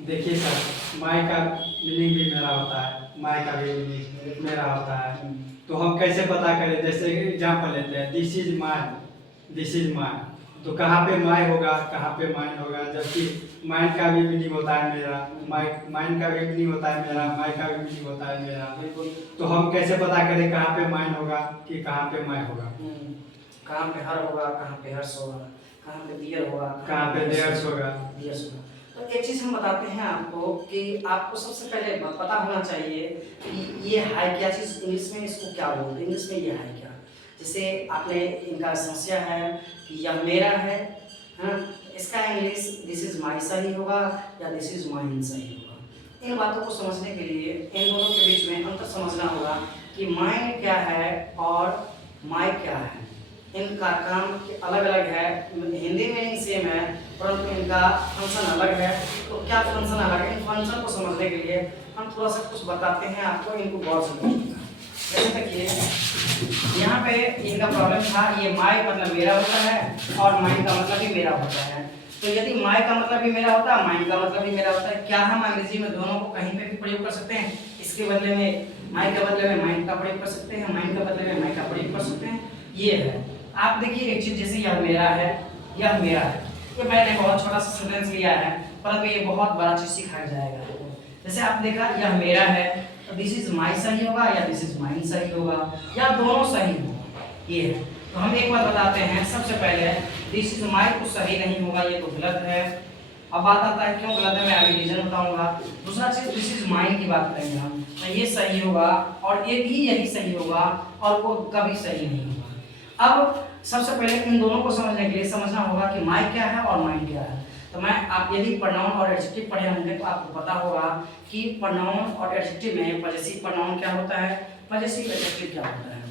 देखिए सर, माई का मीनिंग भी मेरा होता है, माई का भी मीनिंग मेरा होता है। तो हम कैसे पता करें? जैसे एग्जाम्पल लेते हैं, this is my, this is my. तो कहाँ पे माई होगा, कहाँ पे माइन होगा? जबकि माइंड का भी मीनिंग होता है मेरा, माइंड का भी मीनिंग होता है मेरा, माई का भी मीनिंग होता है मेरा। बिल्कुल। तो हम कैसे पता करें कहाँ पे माइंड होगा कि कहाँ पे माई होगा? कहाँ पे हर होगा, कहाँ पे हर्ष होगा, कहाँ पे दियर होगा, कहाँ पे देयर्स होगा? दियर्स होगा। तो एक चीज़ हम बताते हैं आपको कि आपको सबसे पहले पता होना चाहिए कि ये है क्या चीज़, इंग्लिश में इसको क्या बोलते हैं, इंग्लिश में ये है क्या। जैसे आपने इनका समस्या है कि यह मेरा है, हाँ, इसका इंग्लिश दिस इज माई सही होगा या दिस इज माइन सही होगा। इन बातों को समझने के लिए इन दोनों के बीच में अंतर समझना होगा कि माइन क्या है और माई क्या है। इनका काम अलग अलग है, हिंदी मीनिंग सेम है परंतु इनका फंक्शन अलग है। तो क्या फंक्शन अलग है, इन फंक्शन को समझने के लिए हम थोड़ा सा कुछ बताते हैं आपको, इनको गौर से समझिएगा। जैसे देखिए यहाँ पे इनका प्रॉब्लम था, ये माई मतलब मेरा होता है और माइन का मतलब भी मेरा होता है। तो यदि माई का मतलब भी मेरा होता है, माइन का मतलब भी मेरा होता है, क्या हम अंग्रेजी में दोनों को कहीं पे भी प्रयोग कर सकते हैं? इसके बदले में माई के बदले में माइन का प्रयोग कर सकते हैं, माइन के बदले में माई का प्रयोग कर सकते हैं। ये है, आप देखिए एक चीज, जैसे यह मेरा है, यह मेरा है, ये मैंने बहुत छोटा सा सेंटेंस लिया है परंतु ये बहुत बड़ा चीज सिखाया जाएगा आपको। जैसे आप देखा यह मेरा है, तो दिस इज माई सही होगा या दिस इज माइन सही होगा या दोनों सही होगा, ये है। तो हम एक बात बताते हैं, सबसे पहले दिस इज माई तो सही नहीं होगा, ये तो गलत है। अब बात आता है क्यों गलत है, मैं अभी रीजन बताऊंगा। दूसरा चीज दिस इज माइन की बात करेंगे हम, तो ये सही होगा और ये भी यही सही होगा और वो कभी सही नहीं होगा। अब सबसे पहले इन दोनों को समझने के लिए समझना होगा कि माई क्या है और माइन क्या है। तो मैं आप यदि प्रोनाउन और एडजेक्टिव पढ़े होंगे तो आपको पता होगा कि प्रोनाउन और एडजेक्टिव में पॉजेसिव प्रोनाउन क्या होता है, पॉजेसिव एडजेक्टिव क्या होता है।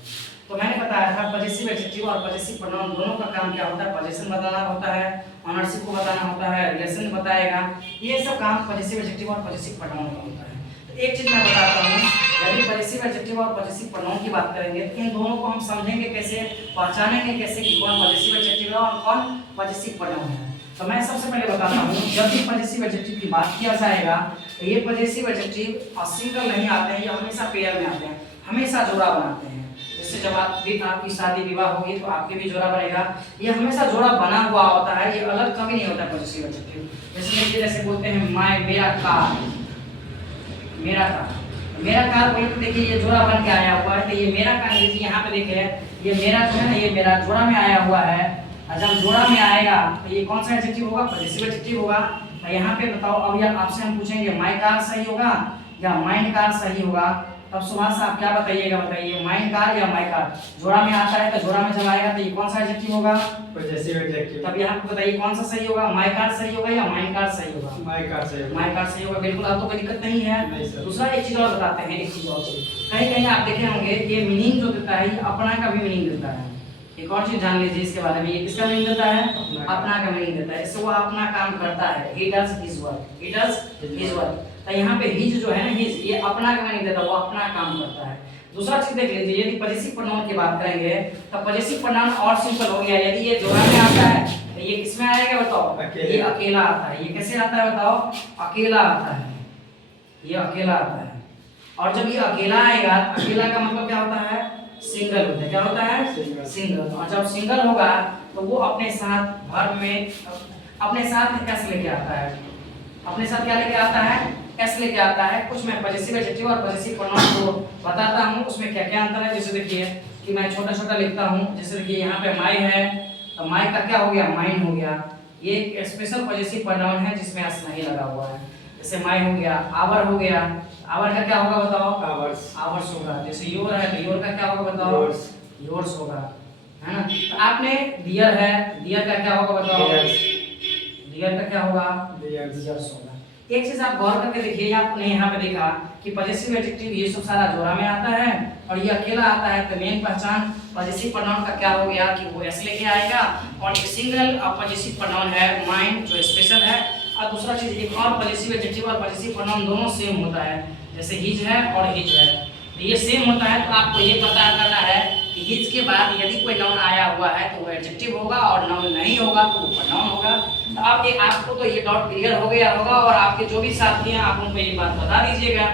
तो मैंने बताया था पॉजेसिव एडजेक्टिव और पॉजेसिव प्रोनाउन दोनों का काम क्या होता है, पोजीशन बताना होता है, ओनरशिप को बताना होता है, रिलेशन बताएगा, ये सब काम पॉजेसिव एडजेक्टिव और पॉजेसिव प्रोनाउन का होता है। तो एक चीज मैं बताता हूँ, यदि पॉजेसिव एडजेक्टिव और पॉजेसिव प्रोनाउन की बात करेंगे तो इन दोनों को हम समझेंगे कैसे, पहचानेंगे कैसे कि कौन पॉजेसिव एडजेक्टिव है और कौन पॉजेसिव प्रोनाउन है। तो मैं सबसे पहले बताता हूँ, जब भी पॉजेसिव एडजेक्टिव की बात किया जाएगा तो ये पॉजेसिव एडजेक्टिव सिंगल नहीं आते हैं, ये हमेशा पेयर में आते हैं, हमेशा जोड़ा बनाते हैं। जैसे जब आपकी शादी विवाह होगी तो आपके भी जोड़ा बनेगा, ये हमेशा जोड़ा बना हुआ होता है, ये अलग कभी नहीं होता पॉजेसिव एडजेक्टिव। जैसे बोलते हैं माय, मेरा कार, मेरा कार, मेरा कार बोले तो देखिए ये जोड़ा बन के आया हुआ है। तो ये मेरा कार देखिए यहाँ पे देखिए, ये मेरा जो है ना, ये मेरा जोड़ा में आया हुआ है। और जब जोड़ा में आएगा तो ये कौन सा एडजेक्टिव होगा, पॉजेसिव एडजेक्टिव होगा। तो यहाँ पे बताओ, अब यार आपसे हम पूछेंगे माय कार सही होगा या माइन कार सही होगा, तब सुभाष साहब क्या बताइएगा, बताइए माइन कार या माय कार। जोड़ा में आता है तो जोड़ा में जब आएगा तो ये कौन सा एडजेक्टिव होगा, पॉजेसिव एडजेक्टिव। तब यहाँ पे बताइए कौन सा सही होगा, माय कार सही होगा या माइन कार सही होगा, माई कार सही होगा। माय कार सही होगा, बिल्कुल। आपको कोई दिक्कत नहीं है। नहीं सर। दूसरा एक चीज और बताते हैं, एक चीज और चीज, कहीं कहीं आप देखे होंगे ये मीनिंग जो देता है ये अपना का भी मीनिंग देता है। एक और चीज जान लीजिए इसके बारे में, ये किसका मीनिंग देता है, अपना का मीनिंग देता है। इससे वो अपना काम करता है, he does his work, he does his work। तो यहाँ पे his जो है ना, his, ये अपना का मीनिंग देता है, वो अपना काम करता है। दूसरा चीज देख लीजिए, यदि पॉजेसिव प्रोनाउन की बात करेंगे तो पॉजेसिव प्रोनाउन और सिंपल हो गया। यदि ये जोड़ा में आता है तो ये किसमें आएगा बताओ, ये अकेला आता है। ये कैसे आता है बताओ, अकेला आता है, ये अकेला आता है। और जब ये अकेला आएगा, अकेला का मतलब क्या होता है, सिंगल होता है। क्या होता है, सिंगल। और जब सिंगल होगा तो वो अपने साथ वर्ब में अपने साथ एस लेके आता है, अपने साथ क्या लेके आता है, एस लेके आता है। कुछ मैं पॉजेसिव एडजेक्टिव और पॉजेसिव प्रोनाउन को बताता हूँ, उसमें क्या क्या अंतर है। जैसे देखिए कि मैं छोटा छोटा लिखता हूँ, जैसे देखिए यहाँ पे माई है तो माई का क्या हो गया, माइन हो गया। ये एक स्पेशल पॉजेसिव प्रोनाउन है जिसमें एस नहीं लगा हुआ है। जैसे माई हो गया, आवर हो गया, आवर का क्या होगा बताओ, आवर्स। आवर्स होगा। जैसे योर है तो योर का क्या होगा बताओ, योर्स। योर्स होगा, है ना। तो आपने डियर है, डियर का क्या होगा बताओ, डियर का क्या होगा, डियर्स होगा। एक चीज आप गौर करके देखिए, आपने यहाँ पे देखा कि पॉजेसिव एडजेक्टिव ये सब सारा जोड़ा में आता है और ये अकेला आता है। तो मेन पहचान पॉजेसिव प्रोनाउन का क्या हो गया कि वो एस लेके आएगा, और एक सिंगल पॉजेसिव प्रोनाउन है माइन जो स्पेशल है। और दूसरा चीज एक और पॉजेसिव एडजेक्टिव और पॉजेसिव प्रोनाउन दोनों सेम होता है, जैसे हिज है और हिज है, ये सेम होता है। तो आपको ये पता करना है कि हिज के बाद यदि कोई नाउन आया हुआ है तो वो एडजेक्टिव होगा, और नाउन नहीं होगा तो वो प्रोनाउन होगा। तो अब ये आपको तो ये डाउट क्लियर हो गया होगा, और आपके जो भी साथी हैं आप उनको ये बात बता दीजिएगा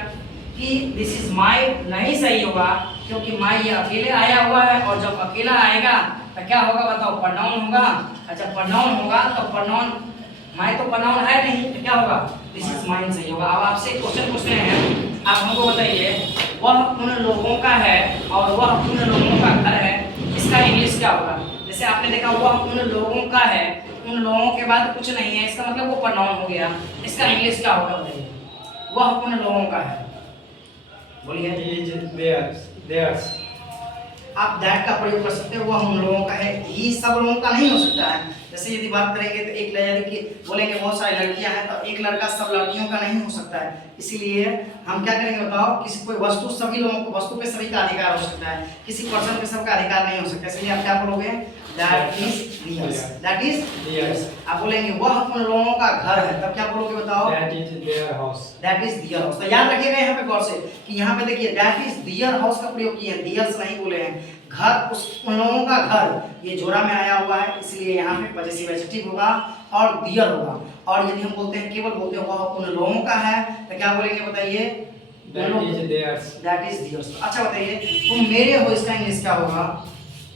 कि दिस इज माई नहीं सही होगा, क्योंकि माई ये अकेले आया हुआ है, और जब अकेला आएगा तो क्या होगा बताओ, प्रोनाउन होगा। अच्छा प्रोनाउन होगा तो प्रोनाउन, माई तो प्रोनाउन है नहीं, तो क्या होगा, दिस इज माइन सही होगा। अब आपसे क्वेश्चन पूछते हैं, आप हमको बताइए वह उन लोगों का है और वह उन लोगों का घर है, इसका इंग्लिश क्या होगा। जैसे आपने देखा वह उन लोगों का है, उन लोगों के बाद कुछ नहीं है, इसका मतलब वो प्रोनाउन हो गया, इसका इंग्लिश क्या होगा बताइए। वह उन लोगों का है, बोलिए। Is theirs. आप दैट का प्रयोग कर सकते हो, वह हम लोगों का है, ही सब लोगों का नहीं हो सकता है। जैसे यदि बात करेंगे तो एक यदि बोलेंगे बहुत सारी लड़कियां हैं तो एक लड़का सब लड़कियों का नहीं हो सकता है, इसीलिए हम क्या करेंगे बताओ, किसी कोई वस्तु सभी लोगों को, वस्तु पे सभी का अधिकार हो सकता है, किसी पर्सन पे सबका अधिकार नहीं हो सकता, इसलिए आप क्या बोलोगे, that is theirs, that is theirs. आप बोलेंगे वह उन लोगों का घर है, तब क्या बोलोगे बताओ, that is their house, that is their house. तो याद रखिएगा यहाँ पे गौर से कि यहाँ पे देखिए दैट इज दियर हाउस का प्रयोग किया है, दियर्स नहीं बोले हैं। घर उस उन लोगों का घर ये जोड़ा में आया हुआ है, इसलिए यहाँ पे पॉजिटिव एडजेक्टिव होगा और दियर होगा। और यदि हम बोलते हैं केवल बोलते हैं वह उन लोगों का है, तो क्या बोलेंगे बताइए, that is theirs, that is theirs. अच्छा बताइए तुम मेरे हो, इसका इंग्लिश क्या होगा,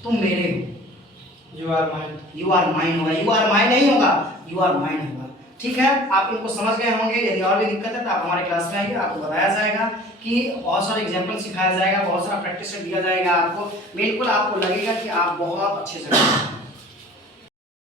तुम मेरे हो, you are mine, you are mine होगा, यू आर माइन नहीं होगा, यू आर माइन होगा। ठीक है, आप इनको समझ गए होंगे। यदि और भी दिक्कत है तो आप हमारे क्लास में आइए, आपको बताया जाएगा कि बहुत सारे एग्जाम्पल सिखाया जाएगा, बहुत सारा प्रैक्टिस दिया जाएगा आपको, बिल्कुल आपको लगेगा कि आप बहुत अच्छे से